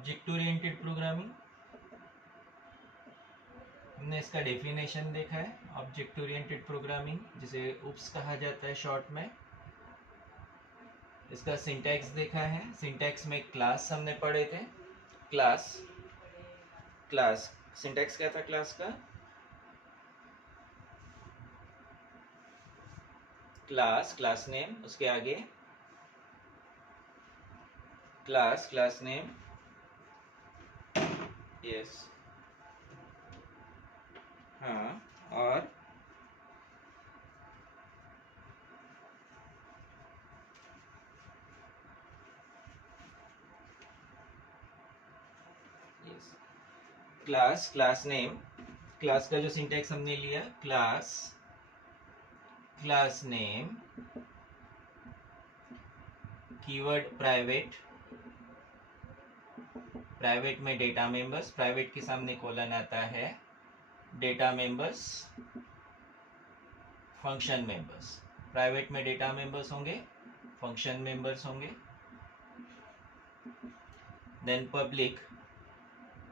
Object oriented programming, हमने इसका definition देखा है। ऑब्जेक्ट ओरिएंटेड प्रोग्रामिंग जिसे UPS कहा जाता है शॉर्ट में। इसका सिंटैक्स देखा है। सिंटैक्स में क्लास हमने पढ़े थे। क्लास क्लास सिंटैक्स क्या था क्लास का? क्लास नेम, उसके आगे क्लास नेम, यस, हाँ, और यस क्लास नेम। क्लास का जो सिंटैक्स हमने लिया, क्लास नेम, कीवर्ड प्राइवेट में डेटा मेंबर्स, प्राइवेट के सामने कोलन आता है, data members, function members. Private में डेटा मेंबर्स होंगे, फंक्शन मेंबर्स होंगे। देन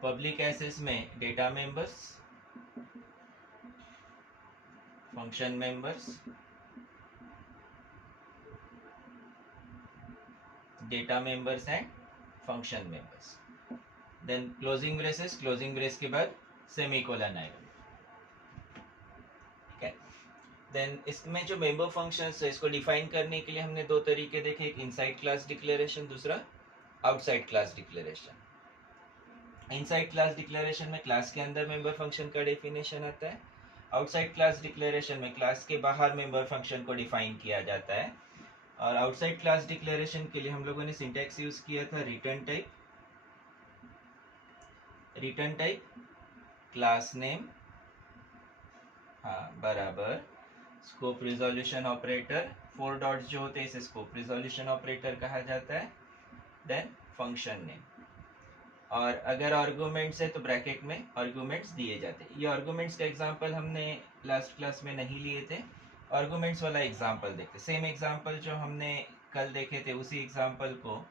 पब्लिक एक्सेस में data members, function members, data members and function members. Then closing brace के बाद सेमीकोलन आएगा। ठीक है। देन इसमें जो मेंबर फंक्शंस है, इसको डिफाइन करने के लिए हमने दो तरीके देखे, एक इनसाइड क्लास डिक्लेरेशन, दूसरा outside class declaration. Inside class declaration में क्लास के अंदर मेंबर फंक्शन का डेफिनेशन आता है। आउटसाइड क्लास डिक्लेरेशन में क्लास के बाहर मेंबर फंक्शन को डिफाइन किया जाता है। और आउटसाइड क्लास डिक्लेरेशन के लिए हम लोगों ने सिंटैक्स यूज किया था रिटर्न टाइप क्लास नेम, हाँ, बराबर स्कोप रिजोल्यूशन ऑपरेटर, 4 डॉट्स जो होते हैं इसे स्कोप रिजोल्यूशन ऑपरेटर कहा जाता है। देन फंक्शन नेम, और अगर आर्गुमेंट्स है तो ब्रैकेट में आर्गुमेंट्स दिए जाते हैं। ये आर्गुमेंट्स का एग्जांपल हमने लास्ट क्लास में नहीं लिए थे। आर्गुमेंट्स वाला एग्जांपल देखते, सेम एग्जांपल जो हमने कल देखे थे उसी एग्जांपल को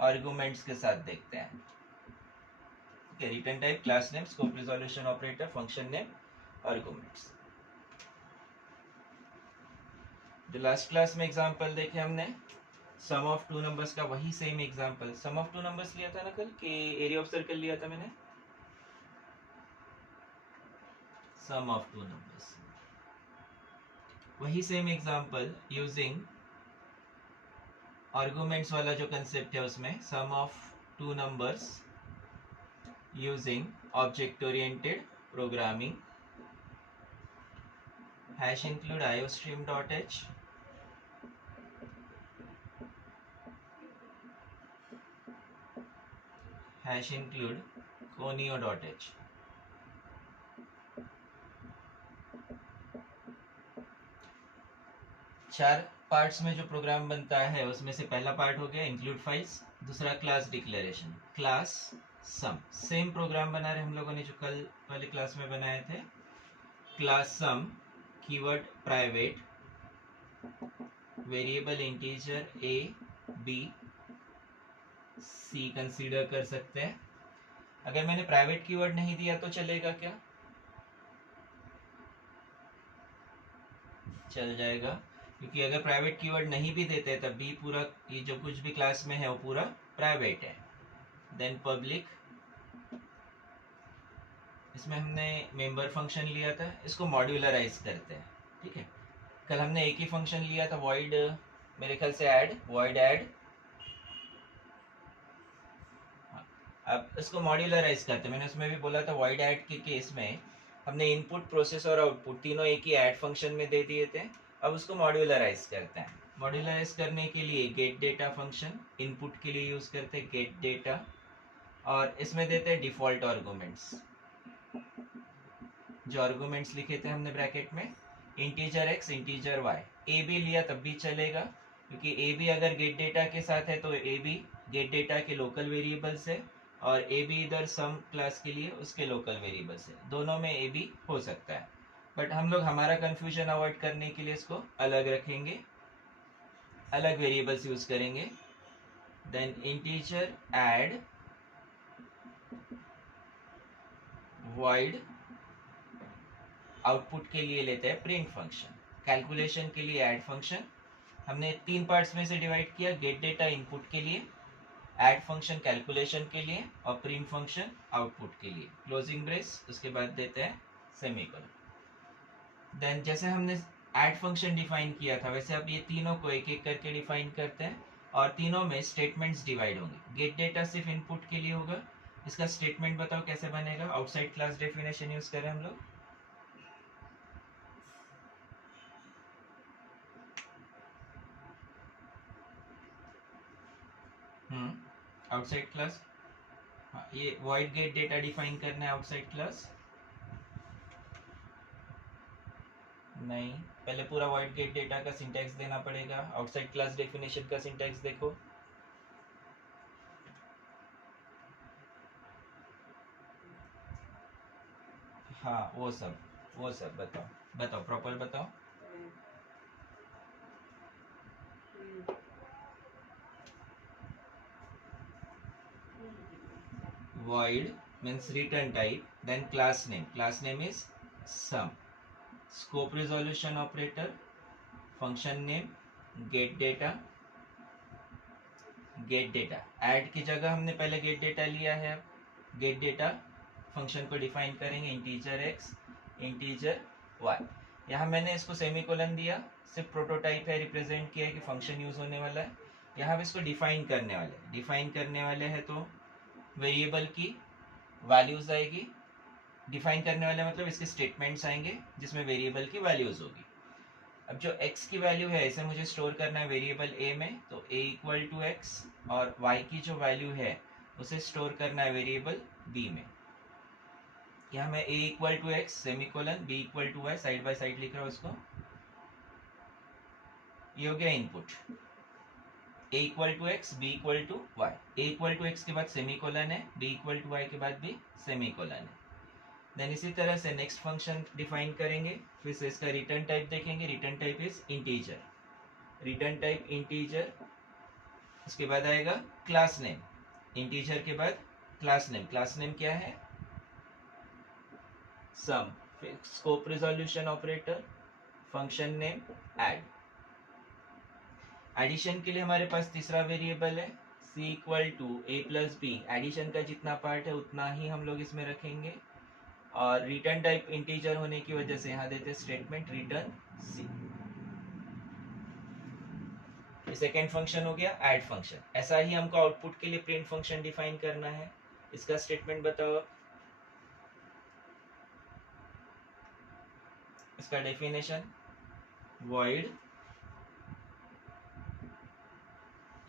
आर्गुमेंट्स के साथ देखते हैं। Return type class name, scope resolution operator, function name, arguments. जो लास्ट क्लास में एग्जांपल देखे हमने सम ऑफ टू नंबर्स का, वही same example. Sum of two numbers लिया था ना कल, कि एरिया ऑफ सर्कल लिया था मैंने? सम ऑफ टू नंबर्स, वही सेम एग्जांपल यूजिंग आर्गुमेंट्स वाला जो कंसेप्ट है उसमें sum of two numbers using object oriented programming, hash include iostream.h, hash include conio.h। चार पार्ट्स में जो प्रोग्राम बनता है उसमें से पहला पार्ट हो गया इंक्लूड फाइल्स, दूसरा क्लास डिक्लेरेशन, क्लास सम। सेम प्रोग्राम बना रहे हम लोगों ने जो कल वाले क्लास में बनाए थे। Class sum, keyword private, variable integer a b c consider कर सकते हैं। अगर मैंने प्राइवेट कीवर्ड नहीं दिया तो चलेगा क्या? चल जाएगा, क्योंकि अगर प्राइवेट कीवर्ड नहीं भी देते तब भी पूरा ये जो कुछ भी क्लास में है वो पूरा प्राइवेट है। देन पब्लिक, इसमें हमने मेंबर फंक्शन लिया था, इसको मॉड्यूलराइज करते हैं। ठीक है, कल हमने एक ही फंक्शन लिया था वॉइड, मेरे ख्याल से ऐड, वॉइड ऐड। अब इसको मॉड्यूलराइज करते हैं। मैंने उसमें भी बोला था वॉइड ऐड के केस में हमने इनपुट, प्रोसेस और आउटपुट तीनों एक ही ऐड फंक्शन में दे दिए थे। अब उसको मॉड्यूलराइज करते हैं। मॉड्यूलराइज करने के लिए गेट डेटा फंक्शन इनपुट के लिए यूज करते हैं, गेट डेटा, और इसमें देते हैं डिफॉल्ट आर्गुमेंट्स। जो आर्गुमेंट्स लिखे थे हमने ब्रैकेट में, integer x, integer y, A B लिया तब भी चलेगा, क्योंकि ए बी अगर गेट डेटा के साथ है तो ए बी गेट डेटा के लोकल वेरिएबल्स है, और ए बी इधर सम क्लास के लिए उसके लोकल वेरिएबल्स है। दोनों में ए बी हो सकता है, बट हम लोग हमारा कंफ्यूजन अवॉइड करने के लिए इसको अलग रखेंगे, अलग वेरिएबल्स यूज करेंगे। Then integer add void output के लिए लेते हैं प्रिंट फंक्शन, कैलकुलेशन के लिए ऐड फंक्शन। हमने 3 पार्ट्स में से डिवाइड किया, गेट डेटा इनपुट के लिए, ऐड फंक्शन कैलकुलेशन के लिए और प्रिंट फंक्शन आउटपुट के लिए, क्लोजिंग ब्रेस, उसके बाद देते हैं सेमीकोलन। देन जैसे हमने ऐड फंक्शन डिफाइन किया था वैसे अब ये तीनों को एक एक करके डिफाइन करते हैं और तीनों में स्टेटमेंट्स डिवाइड होंगे। गेट डेटा सिर्फ इनपुट के लिए होगा, इसका स्टेटमेंट बताओ कैसे बनेगा। आउटसाइड क्लास डेफिनेशन यूज करें हम लोग। आउटसाइड क्लास, हाँ ये वॉइड गेट डेटा डिफाइन करना है आउटसाइड क्लास। नहीं, पहले पूरा वॉइड गेट डेटा का सिंटैक्स देना पड़ेगा। आउटसाइड क्लास डेफिनेशन का सिंटैक्स देखो। हाँ वो सब बताओ प्रॉपर बताओ। void means return type, then class name is sum, scope resolution operator, function name, get data add की जगह हमने पहले get data लिया है, अब get data फंक्शन को डिफाइन करेंगे, इंटीजर x इंटीजर y। यहाँ मैंने इसको सेमीकोलन दिया, सिर्फ प्रोटोटाइप है, रिप्रेजेंट किया है कि फंक्शन यूज होने वाला है। यहाँ पे इसको डिफाइन करने वाले हैं तो वेरिएबल की वैल्यूज आएगी। डिफाइन करने वाले मतलब इसके स्टेटमेंट्स आएंगे जिसमें वेरिएबल की वैल्यूज होगी। अब जो x की वैल्यू है इसे मुझे स्टोर करना है वेरिएबल a में, तो a इक्वल टू x, और y की जो वैल्यू है उसे स्टोर करना है वेरिएबल b में। यहाँ मैं a equal to x semicolon b equal to y side by side लिख रहा हूँ उसको। ये हो गया input, a equal to x b equal to y। a equal to x के बाद सेमीकोलन है, b इक्वल टू y के बाद भी सेमीकोलन है। देन इसी तरह से नेक्स्ट फंक्शन डिफाइन करेंगे, फिर से इसका रिटर्न टाइप देखेंगे। Return type is integer, return type integer. उसके बाद आएगा क्लास नेम, इंटीजर के बाद क्लास नेम क्या है, सम। फिर scope resolution operator, function name add. Addition के लिए हमारे पास तीसरा वेरिएबल है c equal to a plus B. Addition का जितना पार्ट है उतना ही हम लोग इसमें रखेंगे, और रिटर्न टाइप इंटीजर होने की वजह से यहाँ देते statement return c। Second function हो गया ऐड फंक्शन। ऐसा ही हमको आउटपुट के लिए प्रिंट फंक्शन डिफाइन करना है, इसका स्टेटमेंट बताओ। इसका डेफिनेशन void,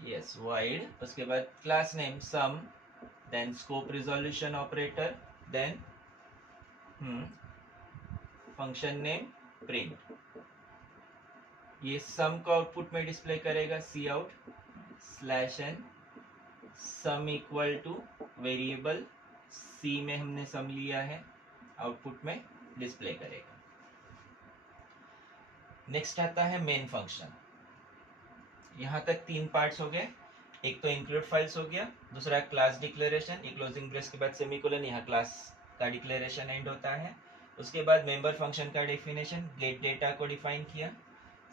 यस void, उसके बाद class name sum, then scope resolution operator, then function name print. ये सम को आउटपुट में डिस्प्ले करेगा, C out slash N sum equal to variable C में हमने सम लिया है, आउटपुट में डिस्प्ले करेगा। नेक्स्ट आता है मेन फंक्शन। यहाँ तक 3 पार्ट्स हो गए, एक तो इंक्लूड फाइल्स हो गया, दूसरा क्लास डिक्लेरेशन, ये क्लोजिंग ब्रेस के बाद सेमीकोलन, यहाँ क्लास का डिक्लेरेशन एंड होता है। उसके बाद मेंबर फंक्शन का डेफिनेशन, गेट डेटा को डिफाइन किया,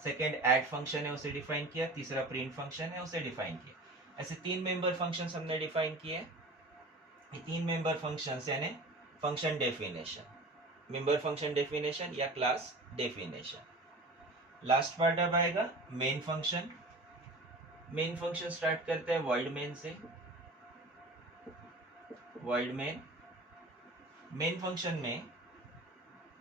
सेकेंड ऐड फंक्शन है उसे डिफाइन किया, तीसरा प्रिंट फंक्शन है उसे डिफाइन किया। ऐसे 3 मेंबर फंक्शन हमने डिफाइन किए। ये 3 मेंबर फंक्शन यानी function definition, member function definition या क्लास डेफिनेशन। लास्ट पार्ट अब आएगा main function. Main function start करते हैं void main से। void main, मेन फंक्शन में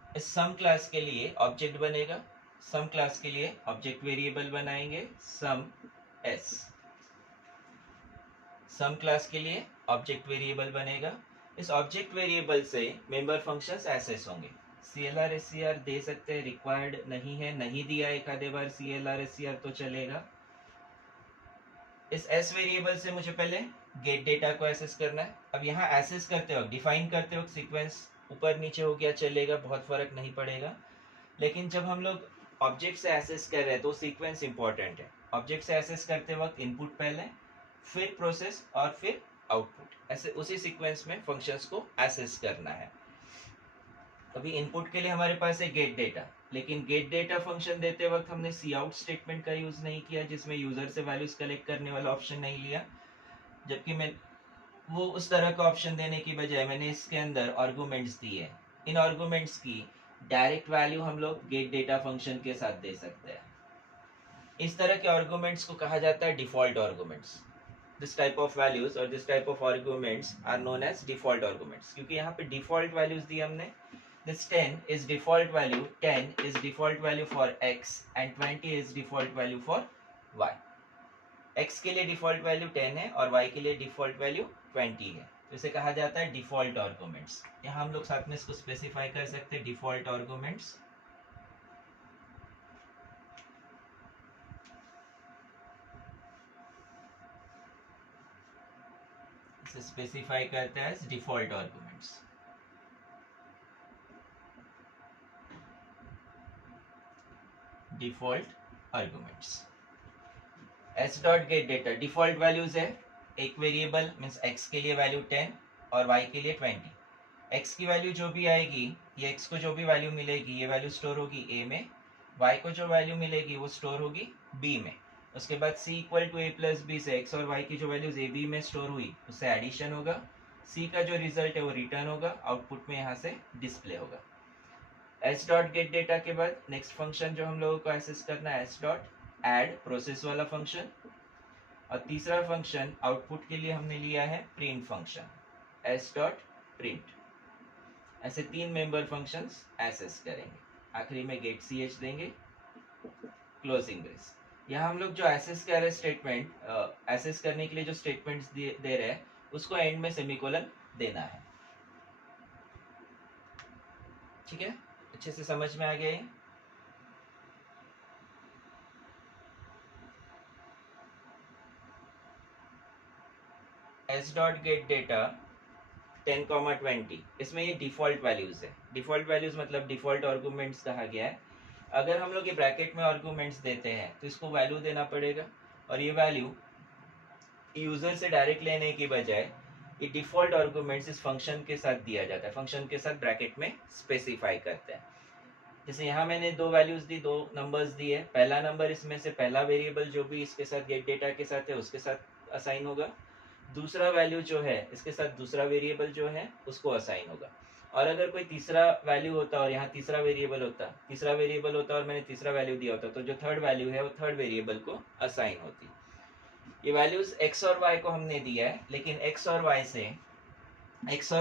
इस सम क्लास के लिए ऑब्जेक्ट बनेगा, सम क्लास के लिए ऑब्जेक्ट वेरिएबल बनाएंगे सम s। सम क्लास के लिए ऑब्जेक्ट वेरिएबल बनेगा, इस ऑब्जेक्ट वेरिएबल से मेंबर फंक्शंस एक्सेस होंगे। CLR SCR दे सकते हैं, रिक्वायर्ड नहीं है, नहीं दिया एक आधे बार CLR SCR तो चलेगा। इस S वेरिएबल से मुझे पहले गेट डेटा को एक्सेस करना है। अब यहाँ एक्सेस करते वक्त, डिफाइन करते वक्त सीक्वेंस ऊपर नीचे हो गया चलेगा, बहुत फर्क नहीं पड़ेगा। लेकिन जब हम लोग ऑब्जेक्ट से एक्सेस कर रहे हैं तो सीक्वेंस इंपॉर्टेंट है। ऑब्जेक्ट से एक्सेस करते वक्त इनपुट पहले, फिर प्रोसेस और फिर आउटपुट, ऐसे उसी सीक्वेंस में फंक्शंस को एक्सेस करना है। अभी इनपुट के लिए हमारे पास है गेट डेटा, लेकिन गेट डेटा फंक्शन देते वक्त हमने सी आउट स्टेटमेंट का यूज नहीं किया, जिसमें यूजर से वैल्यूज कलेक्ट करने वाला ऑप्शन नहीं लिया, जबकि मैं वो उस तरह का ऑप्शन देने की बजाय मैंने इसके अंदर आर्गुमेंट्स दिए। इन आर्गुमेंट्स की डायरेक्ट वैल्यू हम लोग गेट डेटा फंक्शन के साथ दे सकते हैं। इस तरह के आर्गुमेंट्स को कहा जाता है default arguments. This type of values और this type of arguments are known as default arguments, क्योंकि यहाँ पे डिफॉल्ट वैल्यूज दी हमने। This 10 is default value, 10 is default value for x and 20 is default value for y. x के लिए default value 10 है और y के लिए डिफॉल्ट वैल्यू 20 है, तो इसे कहा जाता है डिफॉल्ट आर्गुमेंट्स। यहाँ हम लोग साथ में इसको स्पेसिफाई कर सकते हैं डिफॉल्ट आर्गुमेंट्स। इसे स्पेसिफाई करते हैं default arguments. Default arguments. S dot get data default values है, एक वेरिएबल मीन्स x के लिए वैल्यू 10 और y के लिए 20। x की वैल्यू जो भी आएगी, ये x को जो भी वैल्यू मिलेगी ये वैल्यू स्टोर होगी a में, y को जो वैल्यू मिलेगी वो स्टोर होगी b में। उसके बाद c equal to a plus B से x और y की जो वैल्यूज a b में स्टोर हुई उससे एडिशन होगा, c का जो रिजल्ट है वो रिटर्न होगा, आउटपुट में यहाँ से डिस्प्ले होगा। एस डॉट गेट डेटा के बाद नेक्स्ट फंक्शन जो हम लोगों को एक्सेस करना है एस डॉट ऐड प्रोसेस वाला फंक्शन, और तीसरा फंक्शन आउटपुट के लिए हमने लिया है print function S dot print. ऐसे 3 मेंबर फंक्शंस एक्सेस करेंगे, आखिरी में गेट सी एच देंगे, क्लोजिंग ब्रेस। यहाँ हम लोग जो एक्सेस कर रहे स्टेटमेंट एक्सेस करने के लिए जो स्टेटमेंट्स दे रहे हैं उसको एंड में सेमीकोलन देना है। ठीक है, अच्छे से समझ में आ गया ये? एस डॉट गेट डेटा 10,20 इसमें ये डिफॉल्ट वैल्यूज है। डिफॉल्ट वैल्यूज मतलब डिफॉल्ट आर्गुमेंट्स कहा गया है। अगर हम लोग ये ब्रैकेट में आर्गुमेंट्स देते हैं तो इसको वैल्यू देना पड़ेगा, और ये वैल्यू यूजर से डायरेक्ट लेने की बजाय ये डिफॉल्ट आर्गुमेंट्स इस फंक्शन के साथ दिया जाता है, फंक्शन के साथ ब्रैकेट में स्पेसिफाई करते हैं। जैसे यहाँ मैंने 2 वैल्यूज दी, 2 नंबर्स दिए, पहला नंबर इसमें से पहला वेरिएबल जो भी इसके साथ गेट डेटा के साथ है उसके साथ असाइन होगा, दूसरा वैल्यू जो है इसके साथ दूसरा वेरिएबल जो है उसको असाइन होगा। और अगर कोई तीसरा वैल्यू होता और यहाँ तीसरा वेरिएबल होता और मैंने तीसरा वैल्यू दिया होता तो जो थर्ड वैल्यू है वो थर्ड वेरिएबल को असाइन होती। ये वैल्यूज x और y को हमने दिया है, लेकिन x और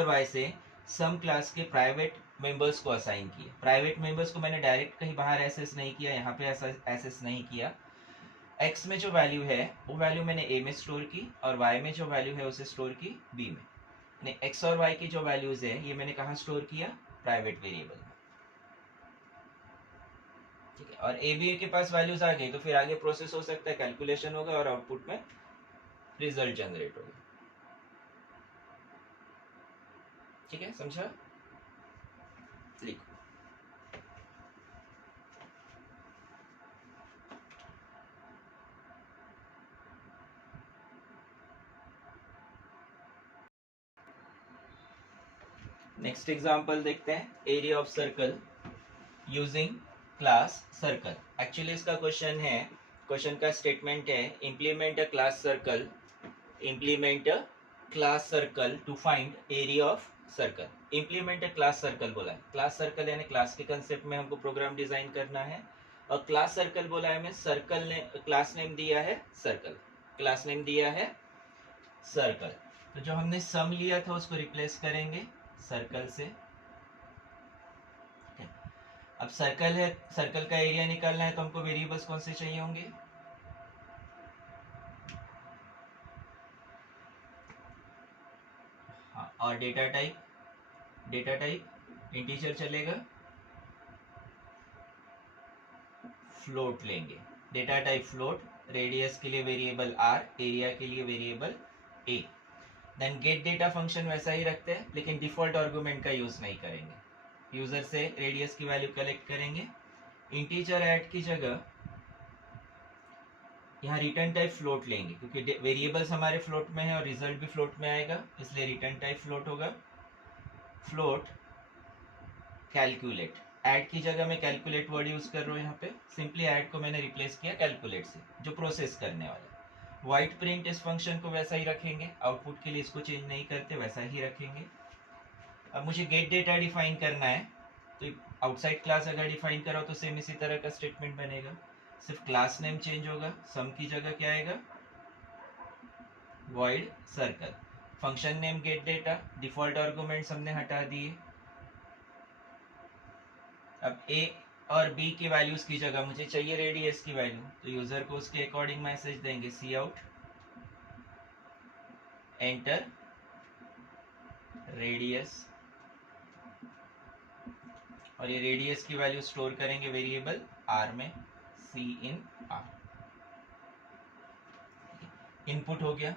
y से सम क्लास के प्राइवेट मेंबर्स को असाइन किए। प्राइवेट मेंबर्स को मैंने डायरेक्ट कहीं बाहर एक्सेस नहीं किया, यहाँ पे एक्सेस नहीं किया। x में जो वैल्यू है वो वैल्यू मैंने a में स्टोर की, और y में जो वैल्यू है उसे स्टोर की b में। यानी x और y की जो वैल्यूज है ये मैंने कहाँ स्टोर किया? प्राइवेट वेरिएबल में। ठीक है, और a b के पास वैल्यूज आ गई तो फिर आगे प्रोसेस हो सकता है, कैलकुलेशन होगा और आउटपुट में रिजल्ट जनरेट होगा। ठीक है, समझा? लिखो। नेक्स्ट एग्जांपल देखते हैं, area of circle using class circle. Actually इसका क्वेश्चन है, क्वेश्चन का स्टेटमेंट है implement a class circle to find area of circle. Implement a class circle बोला है, क्लास सर्कल यानी क्लास के कंसेप्ट में हमको प्रोग्राम डिजाइन करना है, और क्लास सर्कल बोला है हमें, सर्कल ने क्लास नेम दिया है सर्कल, क्लास नेम दिया है सर्कल। तो जो हमने सम लिया था उसको रिप्लेस करेंगे सर्कल से। अब सर्कल है, सर्कल का एरिया निकालना है तो हमको वेरिएबल्स कौन से चाहिए होंगे? हाँ, और डेटा टाइप इंटीजर चलेगा, फ्लोट लेंगे, डेटा टाइप फ्लोट, रेडियस के लिए वेरिएबल r, एरिया के लिए variable a। Then get data function वैसा ही रखते हैं, लेकिन डिफॉल्ट आर्गुमेंट का यूज नहीं करेंगे, यूजर से रेडियस की वैल्यू कलेक्ट करेंगे। इंटीजर ऐड की जगह यहाँ रिटर्न टाइप फ्लोट लेंगे, क्योंकि वेरिएबल्स हमारे फ्लोट में है और रिजल्ट भी फ्लोट में आएगा, इसलिए रिटर्न टाइप फ्लोट होगा। फ्लोट कैलकुलेट, ऐड की जगह मैं कैलकुलेट वर्ड यूज कर रहा हूँ यहाँ पे, सिंपली ऐड को मैंने रिप्लेस किया कैलकुलेट से, जो प्रोसेस करने वाला। वाइट प्रिंट, इस फंक्शन को वैसा ही रखेंगे, आउटपुट के लिए इसको चेंज नहीं करते, वैसा ही रखेंगे। अब मुझे गेट डेटा डिफाइन करना है, तो आउटसाइड क्लास अगर डिफाइन करो तो सेम इसी तरह का स्टेटमेंट बनेगा, सिर्फ क्लास नेम चेंज होगा, सम की जगह क्या आएगा, void circle. Function name gate data, default arguments हमने हटा दिए। अब ए और बी की वैल्यूज की जगह मुझे चाहिए रेडियस की वैल्यू, तो यूजर को उसके अकॉर्डिंग मैसेज देंगे, सी आउट एंटर रेडियस, और ये रेडियस की वैल्यू स्टोर करेंगे वेरिएबल आर में, सी इन आर। इनपुट हो गया।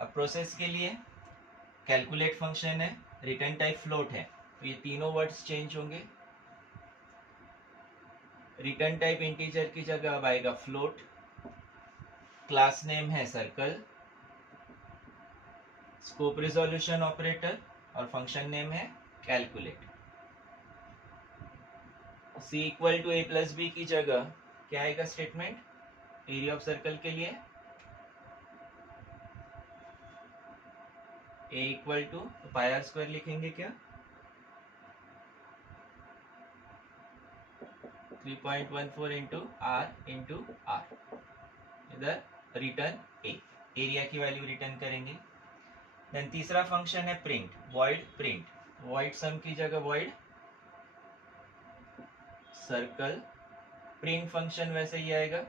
अब प्रोसेस के लिए कैलकुलेट फंक्शन है, रिटर्न टाइप फ्लोट है, तो ये तीनों वर्ड्स चेंज होंगे। रिटर्न टाइप इंटीजर की जगह अब आएगा फ्लोट, क्लास नेम है सर्कल, स्कोप रिजोल्यूशन ऑपरेटर, और फंक्शन नेम है calculate. C equal to A plus B की जगह क्या आएगा स्टेटमेंट, एरिया ऑफ सर्कल के लिए A equal to pi R square लिखेंगे क्या, 3.14 इंटू आर, इधर रिटर्न ए, एरिया की वैल्यू रिटर्न करेंगे। देन तीसरा फंक्शन है print, void print, void sum की जगह वॉइड सर्कल, प्रिंट फंक्शन वैसे ही आएगा,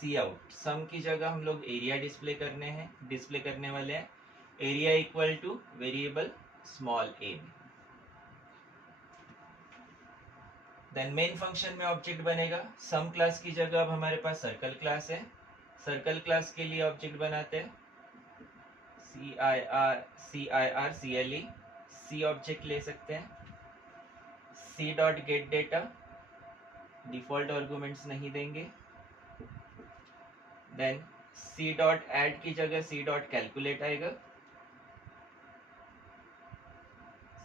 सी आउट, सम की जगह हम लोग एरिया डिस्प्ले करने वाले हैं, area equal to variable small a. Then main function में ऑब्जेक्ट बनेगा, सम क्लास की जगह अब हमारे पास सर्कल क्लास है, सर्कल क्लास के लिए ऑब्जेक्ट बनाते हैं, CIR CLE, सी ऑब्जेक्ट ले सकते हैं, C dot get data, default arguments नहीं देंगे। देन सी डॉट ऐड की जगह सी डॉट कैलकुलेट आएगा,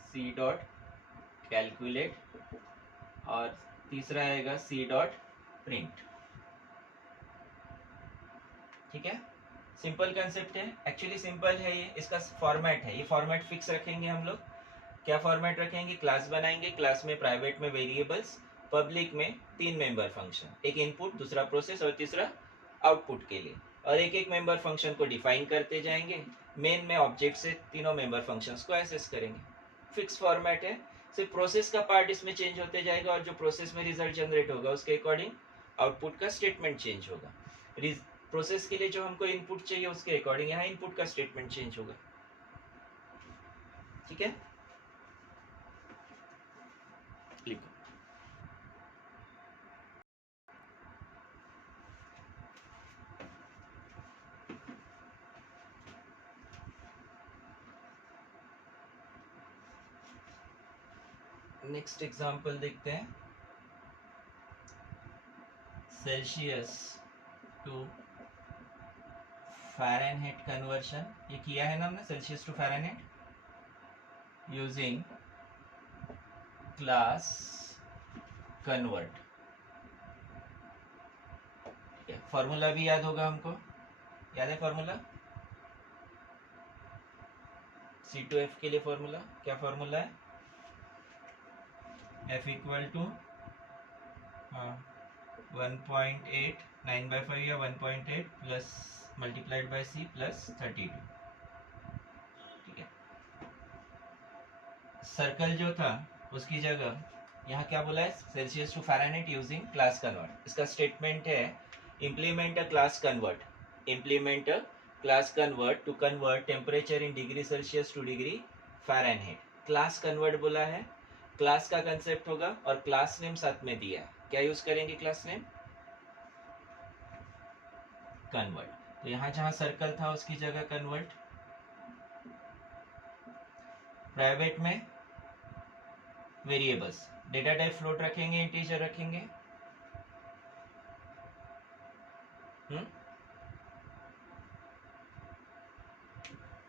सी डॉट कैलकुलेट, और तीसरा आएगा सी डॉट प्रिंट। ठीक है, सिंपल कंसेप्ट है, एक्चुअली सिंपल है ये, इसका फॉर्मेट है, ये फॉर्मेट फिक्स रखेंगे हम लोग। क्या फॉर्मेट रखेंगे, क्लास बनाएंगे, क्लास में प्राइवेट में वेरिएबल्स, पब्लिक में 3 मेंबर फंक्शन, एक इनपुट, दूसरा प्रोसेस और तीसरा आउटपुट के लिए, और एक एक मेंबर फंक्शन को डिफाइन करते जाएंगे, मेन में ऑब्जेक्ट से तीनों मेंबर फंक्शंस को एक्सेस करेंगे। फिक्स फॉर्मेट है, सिर्फ प्रोसेस का पार्ट इसमें चेंज होते जाएगा, और जो प्रोसेस में रिजल्ट जनरेट होगा उसके अकॉर्डिंग आउटपुट का स्टेटमेंट चेंज होगा। प्रोसेस के लिए जो हमको इनपुट चाहिए उसके अकॉर्डिंग यहाँ इनपुट का स्टेटमेंट चेंज होगा। ठीक है, लिखो। नेक्स्ट एग्जांपल देखते हैं, सेल्सियस टू फ़ारेनहाइट कन्वर्शन, ये किया है ना हमने, Celsius to Fahrenheit using class convert. Formula भी याद होगा हमको, याद है फॉर्मूला, C2F के लिए फॉर्मूला, क्या फॉर्मूला है, F इक्वल टू 1.8 9/5 या 1.8 plus multiplied by C plus 32। ठीक है, सर्कल जो था उसकी जगह यहाँ क्या बोला है, Celsius to Fahrenheit using class convert. इसका स्टेटमेंट है implement a class convert, implement a class convert to convert temperature in degree Celsius to degree Fahrenheit। Class convert बोला है, क्लास का कंसेप्ट होगा और क्लास नेम साथ में दिया है, क्या यूज करेंगे क्लास नेम, कन्वर्ट। तो यहाँ जहाँ सर्कल था उसकी जगह कन्वर्ट, प्राइवेट में वेरिएबल्स, डेटा टाइप फ्लोट रखेंगे, इंटीजर रखेंगे,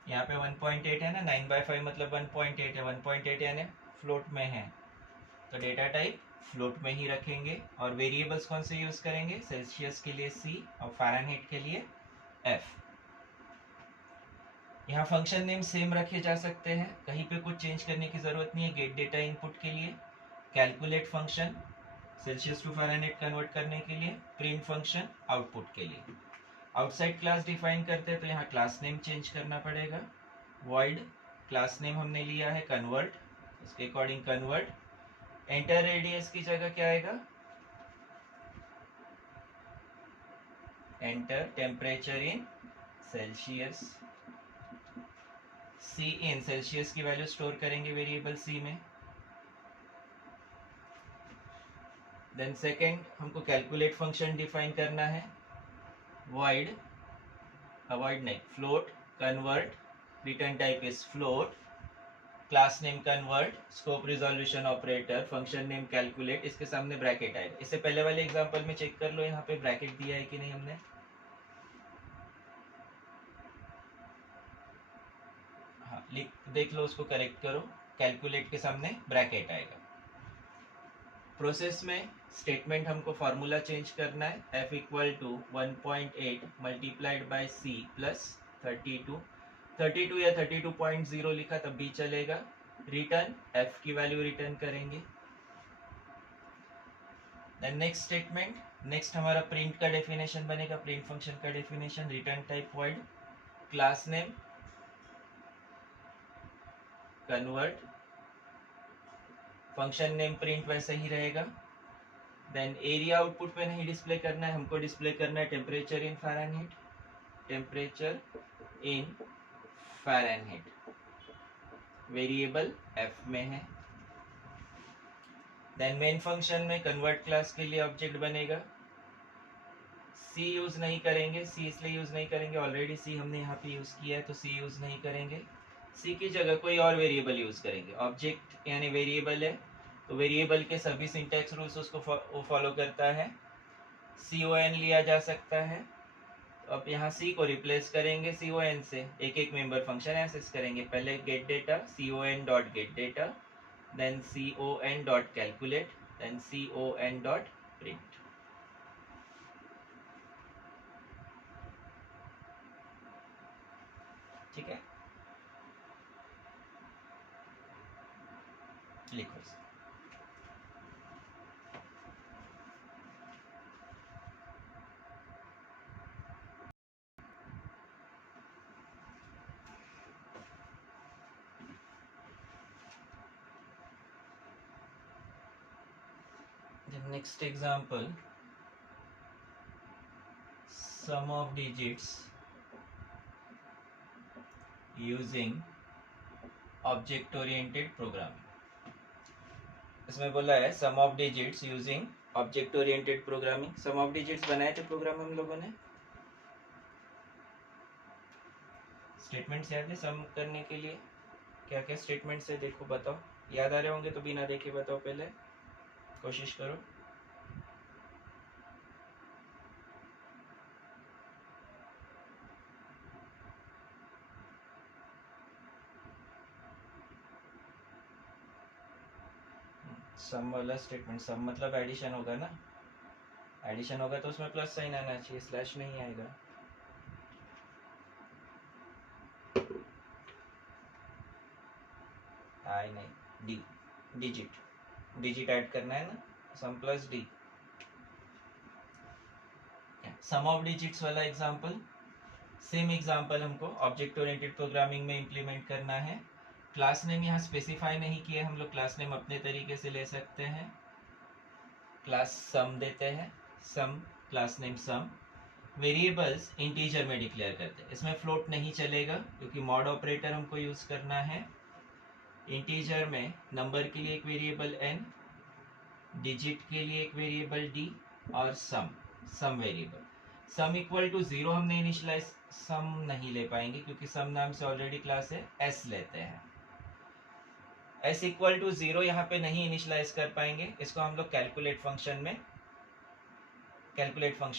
यहाँ पे 1.8 है ना, 9/5 मतलब 1.8 है, 1.8 यानी फ्लोट में है तो डेटा टाइप फ्लोट में ही रखेंगे, और वेरिएबल्स कौन से यूज करेंगे, सेल्सियस के लिए C और फ़ारेनहाइट के लिए F। यहाँ फंक्शन नेम सेम रखे जा सकते हैं, कहीं पे कुछ चेंज करने की जरूरत नहीं है। गेट डेटा इनपुट के लिए calculate function Celsius to Fahrenheit convert करने के लिए, प्रिंट फंक्शन आउटपुट के लिए। आउटसाइड क्लास डिफाइन करते हैं तो यहाँ क्लास नेम चेंज करना पड़ेगा। वॉइड क्लास नेम हमने लिया है कन्वर्ट, उसके अकॉर्डिंग कन्वर्ट। एंटर रेडियस की जगह क्या आएगा, enter temperature in Celsius. C in Celsius की वैल्यू स्टोर करेंगे वेरिएबल सी में। देन सेकेंड हमको कैलकुलेट फंक्शन डिफाइन करना है, void अवॉइड नहीं float convert, return type is float, class name convert, scope resolution operator, function name calculate, इसके सामने bracket आएगा। इससे पहले वाले एग्जांपल में चेक कर लो यहाँ पे ब्रैकेट दिया है कि नहीं हमने। हाँ देख लो, उसको करेक्ट करो, कैलकुलेट के सामने ब्रैकेट आएगा। प्रोसेस में स्टेटमेंट हमको फार्मूला चेंज करना है, f equal to 1.8 multiplied by C plus 32 या 32.0 लिखा तब भी चलेगा। रिटर्न f की वैल्यू रिटर्न करेंगे। देन नेक्स्ट स्टेटमेंट, नेक्स्ट हमारा प्रिंट का डेफिनेशन बनेगा, प्रिंट फंक्शन का definition, return type void, class name convert, function name print वैसे ही रहेगा। देन एरिया आउटपुट पे नहीं डिस्प्ले करना है, हमको डिस्प्ले करना है temperature in Fahrenheit, temperature in Fahrenheit, variable f में है। देन मेन फंक्शन में कन्वर्ट क्लास के लिए ऑब्जेक्ट बनेगा। c यूज नहीं करेंगे, c इसलिए यूज नहीं करेंगे, ऑलरेडी c हमने यहाँ पे यूज किया है तो c यूज नहीं करेंगे। c की जगह कोई और वेरिएबल यूज करेंगे। ऑब्जेक्ट यानी वेरिएबल है तो वेरिएबल के सभी सिंटैक्स रूल्स उसको फॉलो करता है। con लिया जा सकता है, तो अब यहाँ c को रिप्लेस करेंगे con से, एक एक मेंबर फंक्शन एक्सेस करेंगे। पहले get data con dot get data, then con dot calculate, then con dot print. ठीक है, लिखो इसे। Next example, sum of digits using object oriented programming। इसमें बोला है sum of digits using object oriented programming। sum of digits बनाए थे programme हम लोगों ने, स्टेटमेंट्स याद है सम करने के लिए, क्या क्या स्टेटमेंट्स है देखो, बताओ, याद आ रहे होंगे तो बिना देखे बताओ, पहले कोशिश करो। सम वाला स्टेटमेंट, सम मतलब एडिशन होगा ना, एडिशन होगा तो उसमें प्लस साइन आना चाहिए, स्लैश नहीं आएगा। आई नहीं, डी, डिजिट ऐड करना है ना, sum plus d. Sum of digits वाला एग्जांपल, सेम एग्जांपल हमको ऑब्जेक्ट ओरिएंटेड प्रोग्रामिंग में इंप्लीमेंट करना है। क्लास नेम यहाँ स्पेसिफाई नहीं किया, हम लोग क्लास नेम अपने तरीके से ले सकते हैं। क्लास सम देते हैं, sum class name sum. Variables integer में डिक्लेयर करते हैं, इसमें फ्लोट नहीं चलेगा क्योंकि मॉड ऑपरेटर हमको यूज करना है। इंटीजर में नंबर के लिए एक वेरिएबल n, डिजिट के लिए एक वेरिएबल d और सम वेरिएबल। सम इक्वल टू 0 हमने इनिशियलाइज सम नहीं ले पाएंगे क्योंकि सम नाम से ऑलरेडी क्लास है, s लेते हैं। s इक्वल टू 0 यहाँ पे नहीं इनिशियलाइज कर पाएंगे, इसको हम लोग कैलकुलेट फंक्शन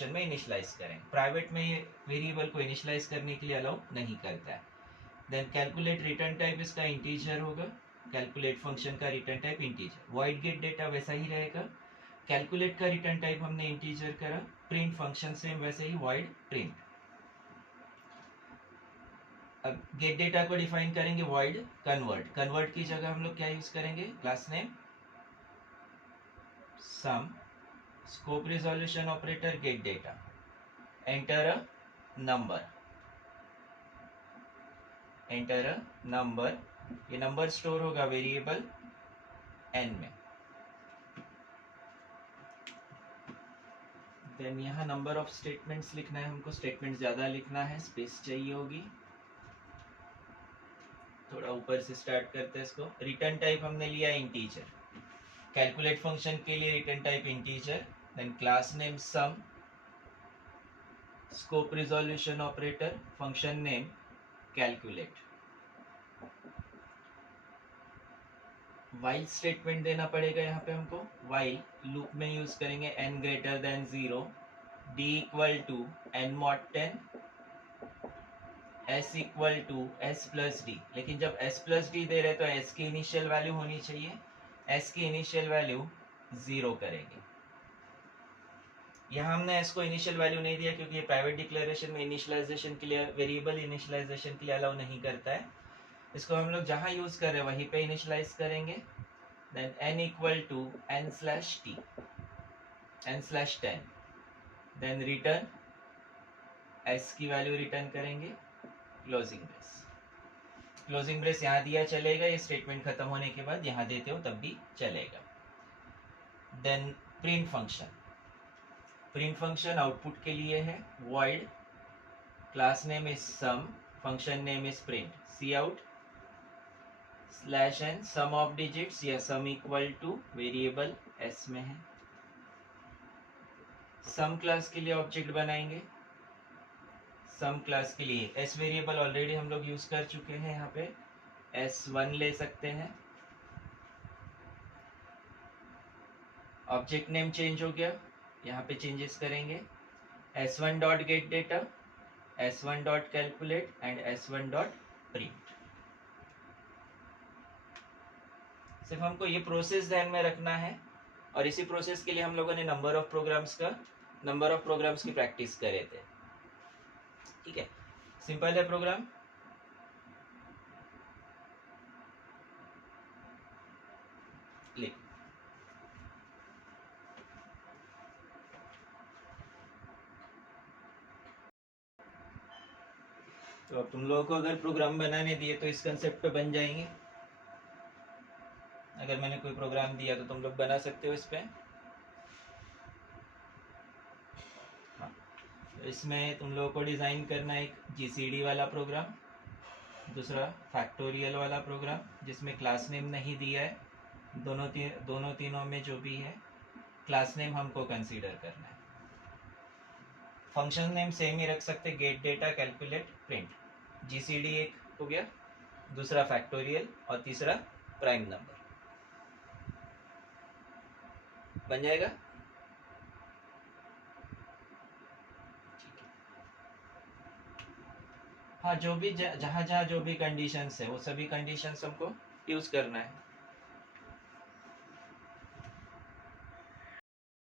में इनिशियलाइज करेंगे। प्राइवेट में ये वेरिएबल को इनिशियलाइज करने के लिए अलाउ नहीं करता है। देन कैलकुलेट रिटर्न टाइप इसका इंटीजर होगा, कैलकुलेट फंक्शन का return type integer, void get data वैसा ही रहेगा, कैलकुलेट का रिटर्न टाइप हमने इंटीजर करा, प्रिंट फंक्शन सेम वैसे ही वॉइड प्रिंट। अब गेट डेटा को डिफाइन करेंगे वॉइड कन्वर्ट, कन्वर्ट की जगह हम लोग क्या यूज करेंगे, class name sum, scope resolution operator get data, enter a number, enter a number, ये नंबर स्टोर होगा वेरिएबल n में। देन यहाँ नंबर ऑफ स्टेटमेंट्स लिखना है हमको, स्टेटमेंट ज्यादा लिखना है, स्पेस चाहिए होगी। थोड़ा ऊपर से स्टार्ट करते हैं इसको। रिटर्न टाइप हमने लिया इंटीजर, कैलकुलेट फंक्शन के लिए return type integer, then class name sum, scope resolution operator, function name calculate. While statement देना पड़ेगा यहाँ पे हमको, वाइल लूप में यूज करेंगे n greater than 0, d equal to n mod 10, s equal to s plus D. लेकिन जब s plus D दे रहे तो s की इनिशियल वैल्यू होनी चाहिए, s की इनिशियल वैल्यू 0 करेंगे। यहाँ हमने s को इनिशियल वैल्यू नहीं दिया क्योंकि ये प्राइवेट डिक्लेरेशन में इनिशियलाइजेशन के लिए, वेरिएबल इनिशियलाइजेशन के लिए अलाउ नहीं करता है। इसको हम लोग जहाँ यूज कर रहे हैं वहीं पे इनिशियलाइज करेंगे। Then n equal to n slash t, n slash 10, then return s की वैल्यू रिटर्न करेंगे, क्लोजिंग ब्रेस। क्लोजिंग ब्रेस यहाँ दिया चलेगा, ये स्टेटमेंट खत्म होने के बाद यहाँ देते हो तब भी चलेगा। Then print function, print function output के लिए है, void class name is sum, function name is print, c out slash n sum of digits या sum equal to variable s में है। सम क्लास के लिए ऑब्जेक्ट बनाएंगे, सम क्लास के लिए s वेरिएबल ऑलरेडी हम लोग यूज कर चुके हैं, यहाँ पे s1 ले सकते हैं। ऑब्जेक्ट नेम चेंज हो गया, यहाँ पे चेंजेस करेंगे, s1 dot get data, s1 dot calculate and s1 dot print. सिर्फ हमको ये प्रोसेस ध्यान में रखना है, और इसी प्रोसेस के लिए हम लोगों ने नंबर ऑफ प्रोग्राम्स की प्रैक्टिस करे थे। ठीक है, सिंपल है प्रोग्राम। लिख, तो अब तुम लोगों को अगर प्रोग्राम बनाने दिए तो इस कंसेप्ट पे बन जाएंगे। अगर मैंने कोई प्रोग्राम दिया तो तुम लोग बना सकते हो इस पे। हाँ, तो इसमें तुम लोगों को डिज़ाइन करना है एक GCD वाला प्रोग्राम, दूसरा फैक्टोरियल वाला प्रोग्राम जिसमें क्लास नेम नहीं दिया है, दोनों तीनों में जो भी है क्लास नेम हमको कंसीडर करना है। फंक्शन नेम सेम ही रख सकते, gate data, calculate, print. GCD एक हो गया, दूसरा फैक्टोरियल और तीसरा प्राइम नंबर। बन जाएगा। हाँ, जो भी जहाँ जहाँ जो भी कंडीशंस है वो सभी कंडीशंस हमको यूज करना है।